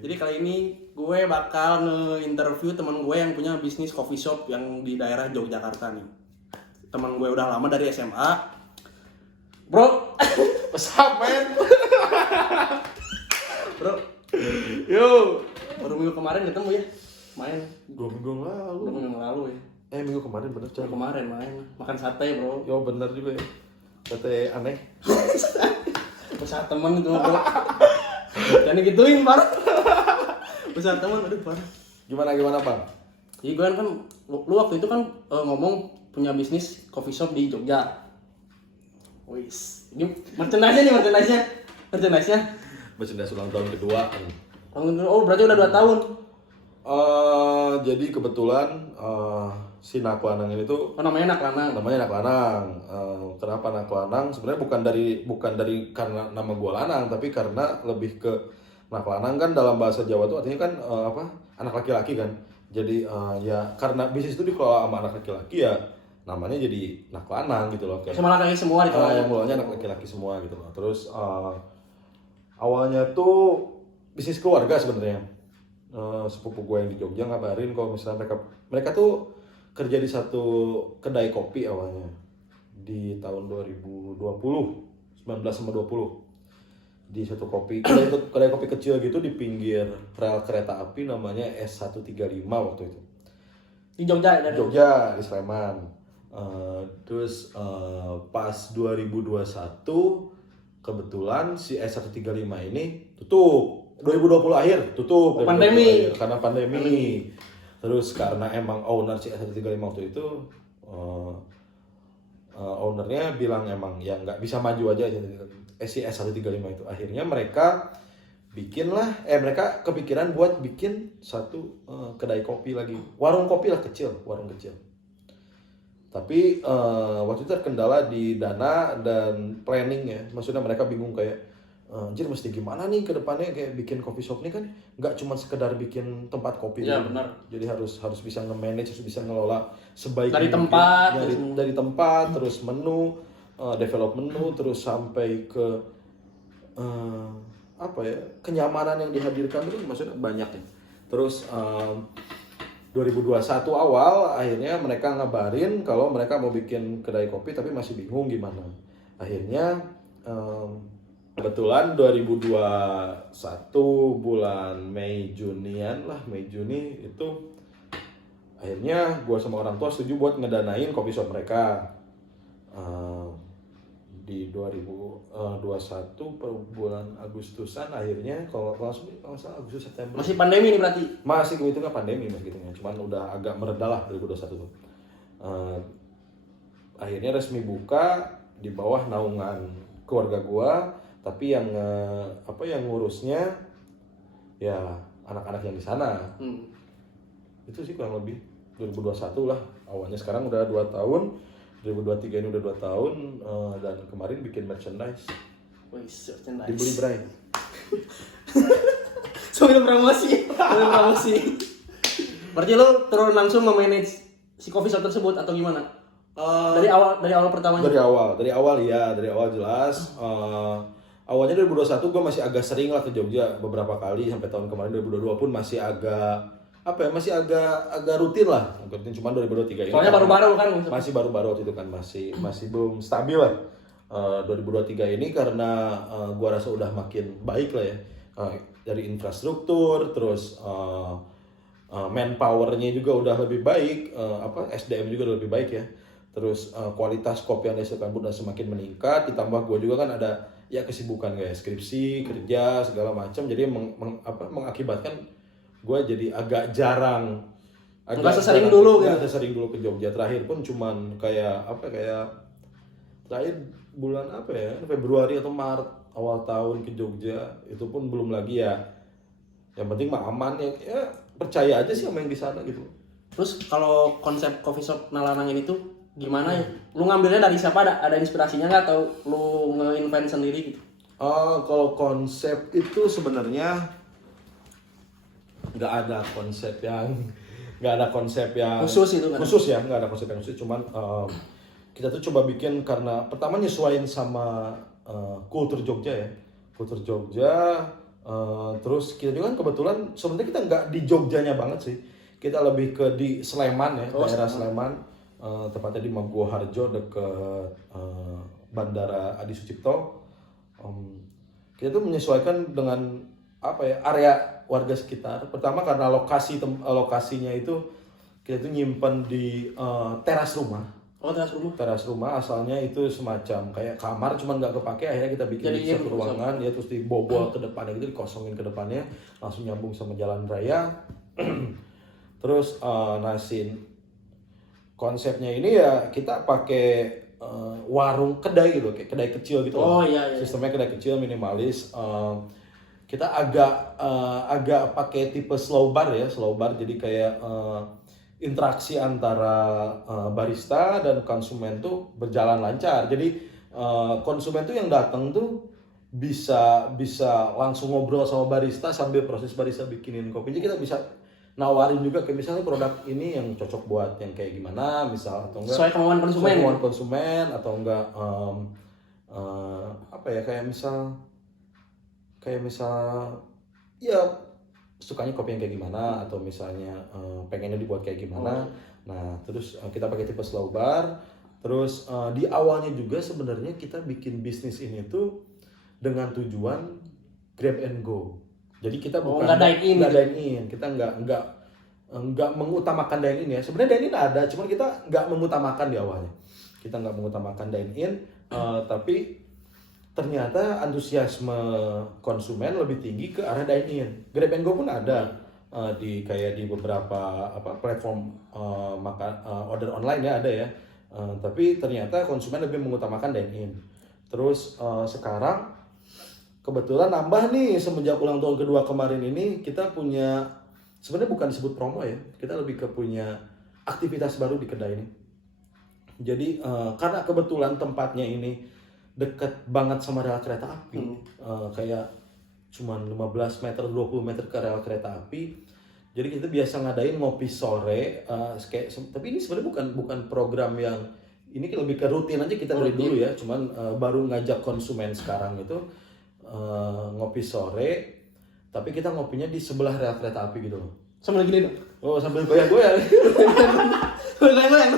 Jadi kali ini gue bakal nge-interview teman gue yang punya bisnis coffee shop yang di daerah Yogyakarta nih. Teman gue udah lama dari SMA. Bro, What's up, man? bro, Yo. baru minggu kemarin ketemu ya, main 2 minggu yang lalu. 2 minggu yang lalu ya. Minggu kemarin bener, Chan. Minggu kemarin main, makan sate bro. Yo, bener juga ya. Kata aneh. Usaha temen itu bro. Jangan digituin parah. Usaha temen, aduh parah. Gimana, Bang? Jadi gue kan, lu waktu itu kan ngomong punya bisnis coffee shop di Jogja. Wis, ini merchandise-nya. Merchandise ulang tahun kedua. Oh berarti udah 2 tahun. Jadi kebetulan si Naklanang ini tuh Oh namanya Naklanang. namanya Naklanang. Kenapa Naklanang? Sebenarnya bukan dari karena nama gua Lanang, tapi karena lebih ke Naklanang kan dalam bahasa Jawa tuh artinya kan anak laki-laki kan. Jadi ya karena bisnis itu dikelola sama anak laki-laki ya namanya jadi Naklanang gitu loh. Kayak Sama laki semua di yang mulanya anak laki-laki semua gitu loh. Terus awalnya tuh bisnis keluarga sebenarnya. Sepupu gue yang di Jogja ngabarin kalau misalnya mereka tuh kerja di satu kedai kopi awalnya di tahun 2020, 19 sama 20 di satu kedai kopi kecil gitu di pinggir rel kereta api namanya S135 waktu itu di Jogja ya. Jogja di Sleman. Terus pas 2021 kebetulan si S135 ini tutup. 2020 akhir tutup. Pandemi. Karena pandemi. Terus karena emang owner si S135 waktu itu ownernya bilang emang ya nggak bisa maju aja si S135 itu. Akhirnya mereka mereka kepikiran buat bikin satu kedai kopi lagi. Warung kopi lah warung kecil. Tapi waktu itu terkendala di dana dan planning ya. Maksudnya mereka bingung kayak anjir mesti gimana nih ke depannya kayak bikin coffee shop ini kan nggak cuma sekedar bikin tempat kopi ya, gitu. Benar. Jadi harus bisa nge-manage, harus bisa ngelola sebaik dari mungkin. tempat dari tempat terus menu, develop menu terus sampai ke kenyamanan yang dihadirkan itu maksudnya banyak ya. Terus 2021 awal akhirnya mereka ngabarin kalau mereka mau bikin kedai kopi tapi masih bingung gimana. Akhirnya kebetulan 2021 bulan Mei Juni itu akhirnya gue sama orang tua setuju buat ngedanain kopi shop mereka. Di 2021 per bulan Agustusan akhirnya kalau salah Agustus September masih pandemi nih berarti. masih gitu kan pandemi gitu ya, cuman udah agak mereda lah 2021 tuh. Akhirnya resmi buka di bawah naungan keluarga gua, tapi yang ngurusnya ya anak-anak yang di sana. Itu sih kurang lebih 2021 lah awalnya. Sekarang udah 2 tahun, 2023 ini udah 2 tahun, dan kemarin bikin merchandise. Wih, merchandise. Dibeli Bray. Sambil promosi. Berarti lu turun langsung memanage si coffee shop tersebut atau gimana? Dari awal pertamanya? Dari awal jelas. Awalnya 2021 gue masih agak sering lah ke Jogja beberapa kali, sampai tahun kemarin 2022 pun masih agak rutin lah. Cuman 2023 ini soalnya baru-baru kan masih baru-baru waktu itu kan masih belum stabil lah. 2023 ini karena gua rasa udah makin baik lah ya, dari infrastruktur, terus manpowernya juga udah lebih baik, SDM juga udah lebih baik ya. Terus kualitas kopi yang dihasilkan pun udah semakin meningkat. Ditambah gua juga kan ada ya kesibukan kayak skripsi, kerja segala macam, jadi mengakibatkan gue jadi agak jarang. Nggak sesering dulu gitu. Sesering dulu ke Jogja. Terakhir pun cuman kayak terakhir bulan Februari atau Maret awal tahun ke Jogja. Itu pun belum lagi ya. Yang penting mah aman ya percaya aja sih sama yang di sana gitu. Terus kalau konsep coffee shop Naklanang ini tuh gimana ya? Lu ngambilnya dari siapa? Ada inspirasinya nggak atau lu nge-invent sendiri gitu? Kalau konsep itu sebenarnya nggak ada konsep yang khusus itu kan? Khusus ya, nggak ada konsep yang khusus. Cuman kita tuh coba bikin karena pertama nyesuaiin sama kultur Jogja ya. Kultur Jogja Terus kita juga kan kebetulan sebenarnya kita nggak di Jogjanya banget sih, kita lebih ke di Sleman ya, daerah Sleman, tepatnya di Maguwoharjo dekat Bandara Adi Sucipto. Kita tuh menyesuaikan dengan apa ya, area warga sekitar. Pertama karena lokasinya itu kita tuh nyimpen di teras rumah. Oh, teras rumah. Teras rumah asalnya itu semacam kayak kamar, cuman nggak kepake, akhirnya kita bikin di satu ruangan ya, terus dibobol ke depannya gitu, dikosongin ke depannya, langsung nyambung sama jalan raya. Terus konsepnya ini ya kita pakai warung kedai gitu, kayak kedai kecil gitu. Oh iya. Sistemnya kedai kecil minimalis. Kita agak pakai tipe slow bar ya, slow bar, jadi kayak interaksi antara barista dan konsumen tuh berjalan lancar. Jadi konsumen tuh yang datang tuh bisa langsung ngobrol sama barista sambil proses barista bikinin kopi. Jadi kita bisa nawarin juga kayak misalnya produk ini yang cocok buat yang kayak gimana, misal, atau enggak sesuai kemauan konsumen atau enggak apa ya, kayak misal ya sukanya kopi yang kayak gimana, atau misalnya pengennya dibuat kayak gimana. Nah terus kita pakai tipe slow bar. Terus di awalnya juga sebenarnya kita bikin bisnis ini tuh dengan tujuan grab and go. Jadi kita bukan nggak dine in, kita nggak mengutamakan dine in ya. Sebenarnya dine in ada, cuman kita nggak mengutamakan di awalnya. Kita nggak mengutamakan dine in, tapi ternyata antusiasme konsumen lebih tinggi ke arah dine in. Grab and go pun ada di beberapa platform order online ya, ada ya. Tapi ternyata konsumen lebih mengutamakan dine in. Terus sekarang kebetulan nambah nih semenjak ulang tahun kedua kemarin ini, kita punya, sebenarnya bukan disebut promo ya, kita lebih ke punya aktivitas baru di kedai ini. Jadi karena kebetulan tempatnya ini dekat banget sama rel kereta api, kayak cuman 15 meter 20 meter ke rel kereta api. Jadi kita biasa ngadain ngopi sore, tapi ini sebenarnya bukan program yang ini, lebih ke rutin aja kita dari dulu ya, cuman baru ngajak konsumen sekarang itu ngopi sore, tapi kita ngopinya di sebelah rel kereta api gitu loh. Sambil gini dong. Oh, sambil goyang-goyang. Goyang-goyang.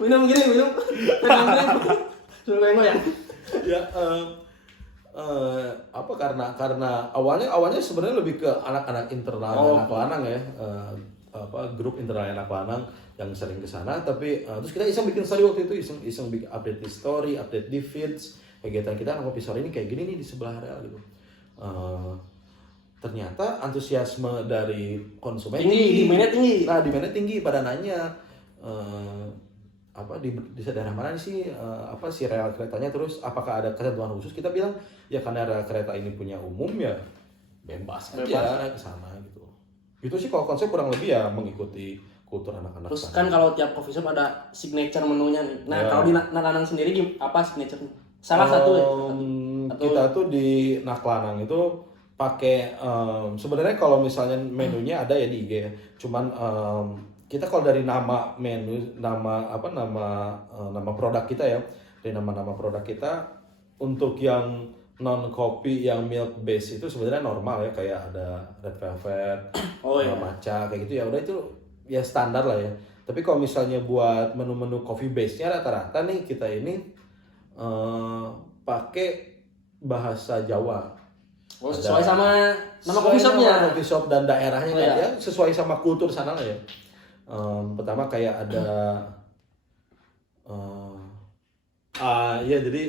Minum gini, minum. Sambil goyang-goyang. Ya karena awalnya sebenarnya lebih ke anak-anak internal, anak lanang ya, grup internal anak lanang yang sering ke sana. Tapi terus kita iseng bikin story waktu itu, iseng bikin update di story, update di feeds. Kegiatan kita anak kopi sore ini kayak gini nih di sebelah rel gitu. Ternyata antusiasme dari konsumen tinggi. Nah, demand-nya tinggi, pada nanya di daerah mana sih si rel keretanya, terus apakah ada ketentuan khusus. Kita bilang ya karena rel kereta ini punya umum ya bebas aja ke sana gitu. Itu sih kalau konsep kurang lebih ya mengikuti kultur anak-anak. Terus kan kalau tiap coffee shop ada signature menunya nih. Nah, kalau di Naklanang sendiri apa signature? Salah satu ya? Kita tuh di Naklanang itu pakai sebenarnya kalau misalnya menunya ada ya di IG ya. Cuman kita kalau dari nama menu, nama produk kita ya, dari nama produk kita, untuk yang non kopi yang milk base itu sebenarnya normal ya, kayak ada red velvet, matcha kayak gitu ya, udah itu ya standar lah ya. Tapi kalau misalnya buat menu-menu coffee base-nya rata-rata nih kita ini pakai bahasa Jawa. Sesuai sama nama coffee shopnya. Coffee shop dan daerahnya ya, sesuai sama kultur sana lah ya. Pertama kayak ada jadi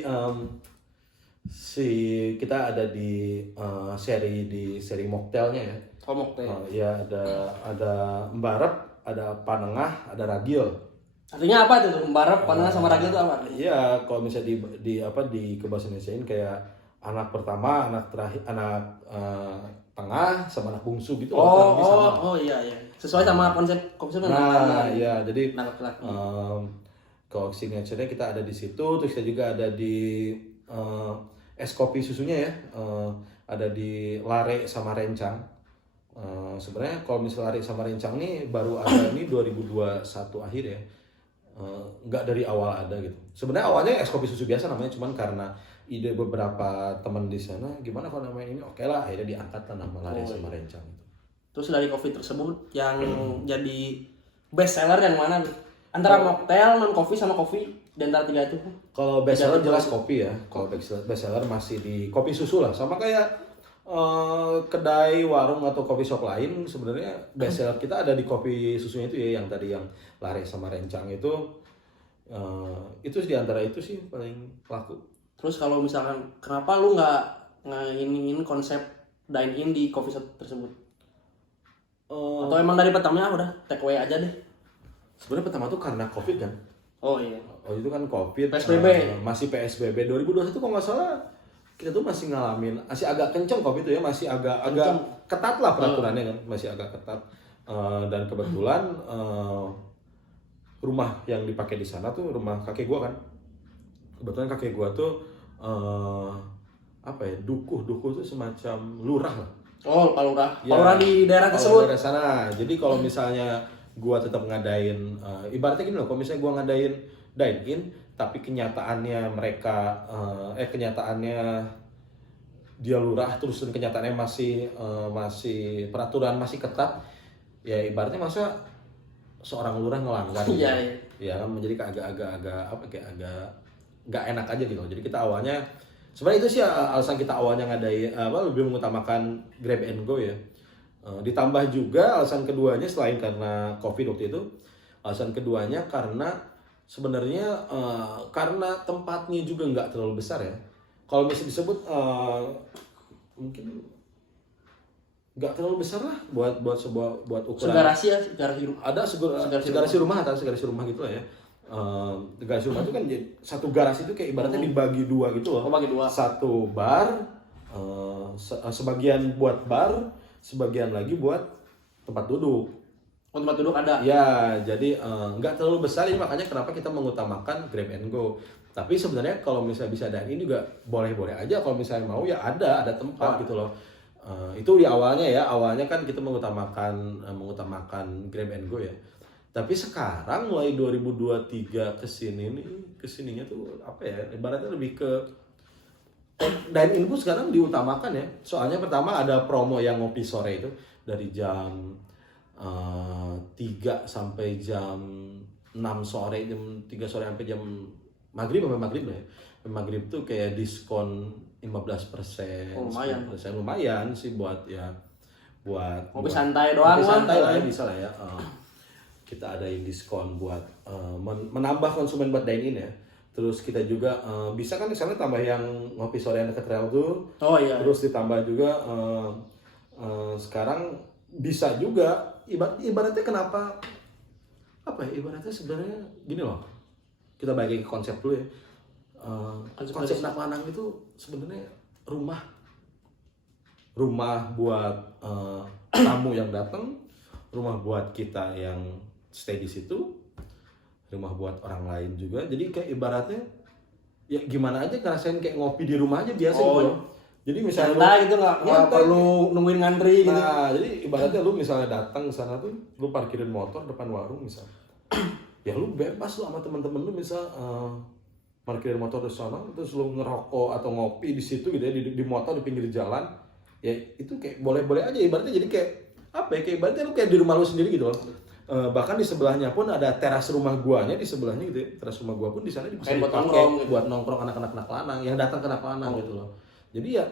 kita ada di seri mocktailnya ya. Oh, mocktail. Ya ada Mbarep, ada Panengah, ada Ragil. Artinya apa tuh Mbarep, Panengah sama Ragil itu apa? Iya, kalau misalnya di bahasa Indonesiain kayak anak pertama, anak terakhir, anak tengah sama anak bungsu gitu. Iya. Sesuai sama konsep kopi shop. Iya, jadi laki-laki. Kalau signature-nya kita ada di situ, terus kita juga ada di es kopi susunya ya, ada di Lare sama Rencang. Sebenarnya kalau misalnya Lare sama Rencang nih baru ada ini 2021 akhir ya. nggak dari awal ada gitu. Sebenarnya awalnya es kopi susu biasa namanya, cuman karena ide beberapa teman di sana, gimana kalau namain ini, oke lah, akhirnya diangkat lah nama Lare sama Rencang itu. Terus dari kopi tersebut yang jadi best seller yang mana nih? Antara mocktail, non kopi sama kopi di antara tiga itu. Kalau best seller jelas kopi ya. Kalau best seller masih di kopi susu lah, sama kayak kedai, warung atau coffee shop lain. Sebenarnya best seller kita ada di kopi susunya itu ya, yang tadi yang Lare sama Rencang itu di antara itu sih paling laku. Terus kalau misalkan kenapa lu nggak nginin konsep dine in di coffee shop tersebut? Atau emang dari pertamanya udah take away aja deh? Sebenarnya pertama tuh karena COVID kan. Oh iya. Oh itu kan COVID. PSBB. Masih PSBB 2021 kalau nggak salah kita tuh masih ngalamin, masih agak kenceng COVID itu ya, masih agak ketat lah peraturannya kan, masih agak ketat. Dan kebetulan rumah yang dipakai di sana tuh rumah kakek gua kan. Kebetulan kakek gua tuh apa ya, dukuh tuh semacam lurah lah. Oh, palurah. Ya, Palurah di daerah tersebut. daerah sana. Jadi kalau misalnya gua tetap ngadain, ibaratnya gini loh, kalau misalnya gua ngadain dine in, tapi kenyataannya mereka, kenyataannya dia lurah terus dan kenyataannya masih peraturan masih ketat, ya ibaratnya masa seorang lurah ngelanggar. Iya, gitu. Ya kan menjadi agak nggak enak aja gitu. Jadi kita awalnya sebenarnya itu sih alasan kita awalnya ngadain lebih mengutamakan grab and go ya. Ditambah juga alasan keduanya selain karena COVID waktu itu, alasan keduanya karena sebenarnya karena tempatnya juga nggak terlalu besar ya. Kalau bisa disebut mungkin nggak terlalu besar lah buat ukuran. Segarasi ya, segarasi rumah. Ada segarasi rumah gitu lah ya. Garasi rumah itu kan satu garasi itu kayak ibaratnya dibagi dua gitu loh. Oh, bagi dua. Satu bar, sebagian buat bar, sebagian lagi buat tempat duduk. Oh, tempat duduk ada. Ya, jadi nggak terlalu besar, ini makanya kenapa kita mengutamakan grab and go. Tapi sebenarnya kalau misalnya bisa dine in juga boleh-boleh aja, kalau misalnya mau ya ada tempat gitu loh. Itu di awalnya kan kita mengutamakan grab and go ya. Tapi sekarang mulai 2023 kesininya tuh apa ya, ibaratnya lebih ke dine in pun sekarang diutamakan ya. Soalnya pertama ada promo yang ngopi sore itu dari jam 3 sampai jam 6 sore, jam 3 sore sampai jam maghrib lah ya. Maghrib tuh kayak diskon 15%. Oh, lumayan. Lumayan sih buat Ngopi santai doang ngopi santai lah. lah ya, bisa lah ya. Kita adain diskon buat menambah konsumen buat dine in ya. Terus kita juga bisa kan di sana tambah yang ngopi sore yang dekat rel tuh. Oh iya. Terus ditambah juga sekarang bisa juga ibaratnya kenapa apa ya, ibaratnya sebenarnya gini loh. Kita bagi ke konsep dulu ya. Konsep Naklanang itu sebenarnya rumah buat tamu yang datang, rumah buat kita yang stay di situ, rumah buat orang lain juga. Jadi kayak ibaratnya ya gimana aja ngerasain kayak ngopi di rumah aja biasa gitu. Jadi misalnya santai gitu nggak perlu nungguin ngantri gitu. Nah, jadi ibaratnya lu misalnya datang ke sana tuh, lu parkirin motor depan warung misalnya. Ya lu bebas lu sama teman-teman lu misal parkirin motor di sana, terus lu ngerokok atau ngopi di situ gitu ya, di motor di pinggir jalan. Ya itu kayak boleh-boleh aja, ibaratnya jadi kayak apa ya, kayak ibaratnya lu kayak di rumah lu sendiri gitu loh. Bahkan di sebelahnya pun ada teras rumah guanya di sebelahnya gitu ya. Teras rumah gua pun di sana bisa dipakai buat nongkrong anak-anak Naklanang yang datang ke Naklanang gitu loh. Jadi ya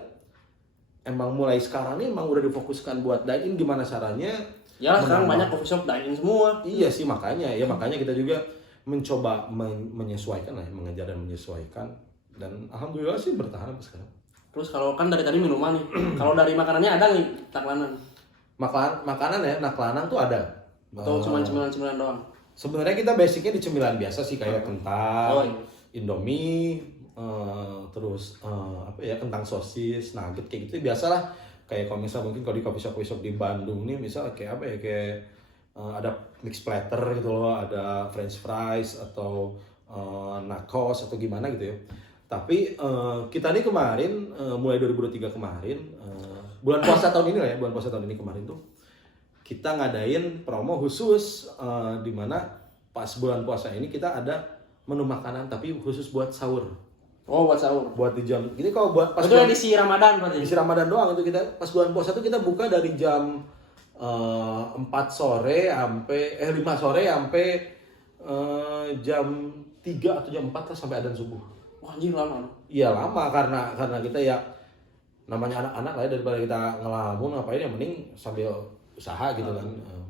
emang mulai sekarang nih emang udah difokuskan buat dine in, gimana caranya. Ya sekarang banyak coffee shop dine in semua. Iya sih makanya kita juga mencoba menyesuaikan lah, mengejar dan menyesuaikan, dan alhamdulillah sih bertahan sampai sekarang. Terus kalau kan dari tadi minuman nih, kalau dari makanannya ada nih Naklanang? Makanan ya, Naklanang tuh ada. Atau cuma cemilan-cemilan doang? Sebenarnya kita basicnya di cemilan biasa sih, kayak kentang, Indomie, terus apa ya, kentang sosis, nugget kayak gitu biasalah. Kayak kalau misal mungkin kalau di coffee shop di Bandung nih, misal kayak apa ya, kayak ada mix platter gitu loh, ada french fries atau nachos atau gimana gitu ya. Tapi kita nih kemarin mulai 2023 kemarin, bulan puasa tahun ini kemarin tuh kita ngadain promo khusus di mana pas bulan puasa ini kita ada menu makanan tapi khusus buat sahur. Oh, buat sahur. Buat di jam. Jadi kalau buat pas Itu edisi Ramadan berarti. edisi Ramadan doang itu kita pas bulan puasa tuh kita buka dari jam 4 sore sampai 5 sore sampai jam 3 atau jam 4 lah sampai adzan subuh. Wah, anjir lama. Iya lama karena kita ya namanya anak-anak lah ya, daripada kita ngelamun ngapain ya mending sambil usaha gitu kan.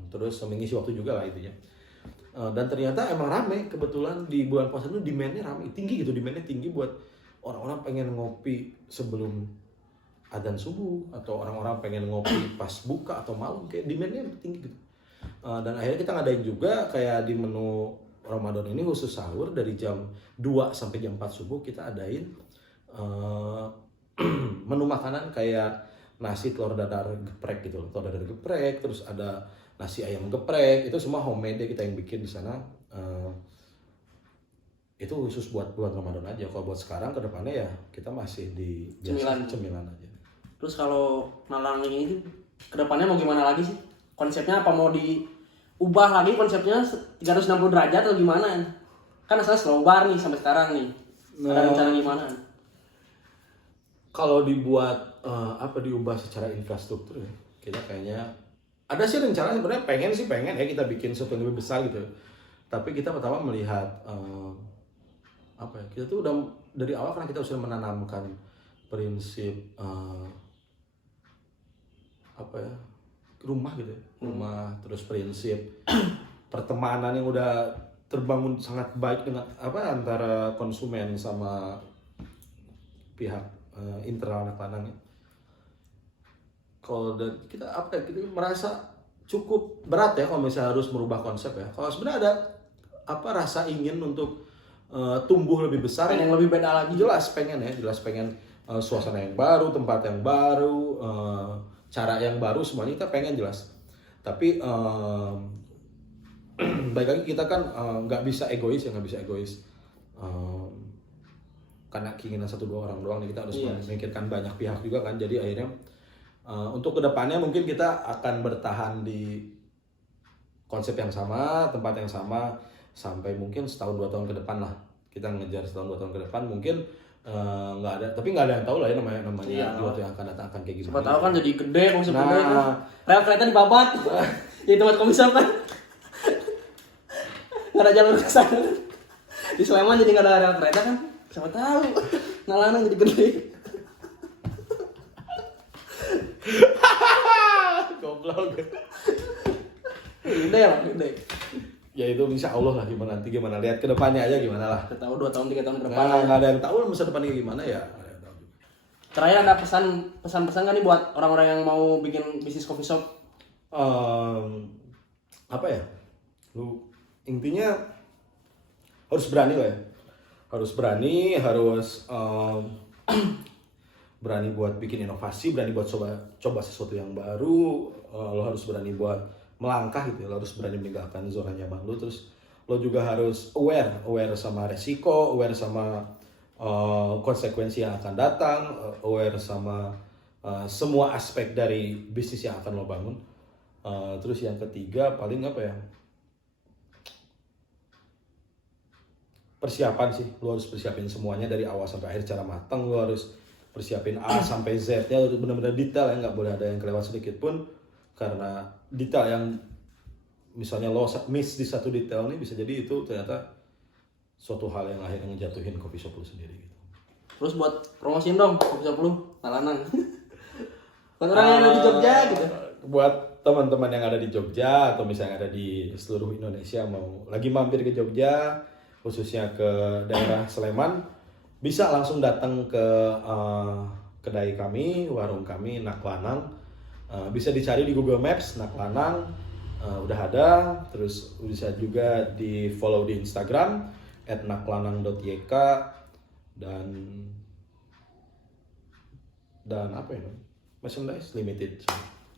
Terus mengisi waktu juga lah intinya. Dan ternyata emang rame kebetulan di bulan puasa itu demand-nya rame, tinggi gitu, demand-nya tinggi buat orang-orang pengen ngopi sebelum adzan subuh atau orang-orang pengen ngopi pas buka atau malam, kayak demand-nya tinggi gitu. Dan akhirnya kita ngadain juga kayak di menu Ramadan ini khusus sahur dari jam 2 sampai jam 4 subuh kita adain menu makanan kayak nasi telur dadar geprek gitu loh, telur dadar geprek, terus ada nasi ayam geprek, itu semua homemade kita yang bikin di sana. Itu khusus buat bulan Ramadan aja. Kalau buat sekarang ke depannya ya kita masih di cemilan aja. Terus kalau Nalang ini kedepannya mau gimana lagi sih? Konsepnya apa mau diubah lagi konsepnya 360 derajat atau gimana? Kan asalnya slow bar nih sampai sekarang nih. Ada rencana gimana? Kalau dibuat diubah secara infrastruktur ya, kita kayaknya ada sih rencana sebenarnya pengen ya kita bikin sesuatu yang lebih besar gitu. Tapi kita pertama melihat kita tuh udah dari awal karena kita sudah menanamkan prinsip rumah gitu ya. Rumah, terus prinsip pertemanan yang udah terbangun sangat baik dengan antara konsumen sama pihak internal anak lanangnya. Kalau kita kita merasa cukup berat ya kalau misalnya harus merubah konsep ya. Kalau sebenarnya ada rasa ingin untuk tumbuh lebih besar, yang lebih beda lagi. Jelas pengen suasana yang baru, tempat yang baru, cara yang baru, semuanya kita pengen jelas. Tapi baik lagi kita kan nggak bisa egois. Karena keinginan 1-2 orang doang nih, kita harus memikirkan banyak pihak juga kan. Jadi akhirnya untuk kedepannya mungkin kita akan bertahan di konsep yang sama, tempat yang sama sampai mungkin 1-2 tahun ke depan lah. Kita ngejar 1-2 tahun ke depan mungkin nggak ada yang tahu lah ya namanya di waktu yang akan datang akan kayak gimana. Siapa tahu kan jadi gede, konsep gede kan. Rel kereta dibabat. Jadi tempat komisar kan. Nggak ada jalur ke sana. Di Sleman jadi nggak ada rel kereta kan. Siapa tahu. Nalanang jadi gede. Goblok. Gede. Ya itu insya Allah lah gimana lihat ke depannya aja gimana lah. Kita tahu 2 tahun 3 tahun ke depan. Nggak ada yang tahu masa depannya gimana ya. Terakhir ada pesan-pesan kan nih buat orang-orang yang mau bikin bisnis coffee shop? Intinya harus berani lah ya. Harus berani, berani buat bikin inovasi, berani buat coba sesuatu yang baru. Lo harus berani buat melangkah gitu, lo harus berani meninggalkan zona nyaman lo. Terus lo juga harus aware sama resiko, aware sama konsekuensi yang akan datang, aware sama semua aspek dari bisnis yang akan lo bangun. Terus yang ketiga paling persiapan sih. Lo harus persiapin semuanya dari awal sampai akhir secara matang. Lo harus persiapin A sampai Z-nya benar-benar detail ya, nggak boleh ada yang kelewat sedikit pun. Karena detail yang misalnya lo miss di satu detail nih bisa jadi itu ternyata suatu hal yang akhirnya ngejatuhin coffee shop lo sendiri gitu. Terus buat promosiin dong coffee shop lu, Nalanang. Buat orang yang ada di Jogja gitu. Buat teman-teman yang ada di Jogja atau misalnya ada di seluruh Indonesia mau lagi mampir ke Jogja, khususnya ke daerah Sleman, bisa langsung datang ke kedai kami, warung kami Naklanang. Bisa dicari di Google Maps Naklanang, udah ada. Terus bisa juga di follow di Instagram @naklanang.yk dan merchandise limited.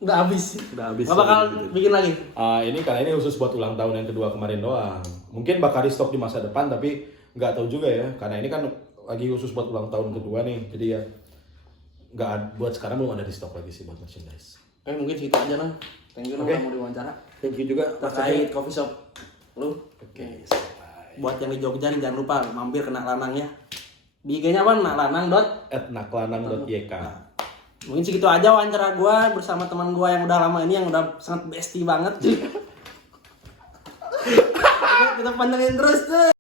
Udah habis. Gak bakal bikin lagi. Karena ini khusus buat ulang tahun yang kedua kemarin doang. Mungkin bakal restock di masa depan tapi nggak tahu juga ya. Karena ini kan lagi khusus buat ulang tahun kedua nih. Jadi ya nggak buat sekarang belum ada di stok lagi sih buat merchandise. Mungkin segitu aja lah. Thank you udah mau diwawancara. Thank you juga terkait coffee shop. Lu Oke. buat yang di Jogja nih jangan lupa mampir ke Nak Lanang ya. Di IG-nya apa? naklanang. @naklanang.yk. Nah, mungkin segitu aja wawancara gue bersama teman gue yang udah lama ini, yang udah sangat bestie banget. Kita pantengin terus tuh.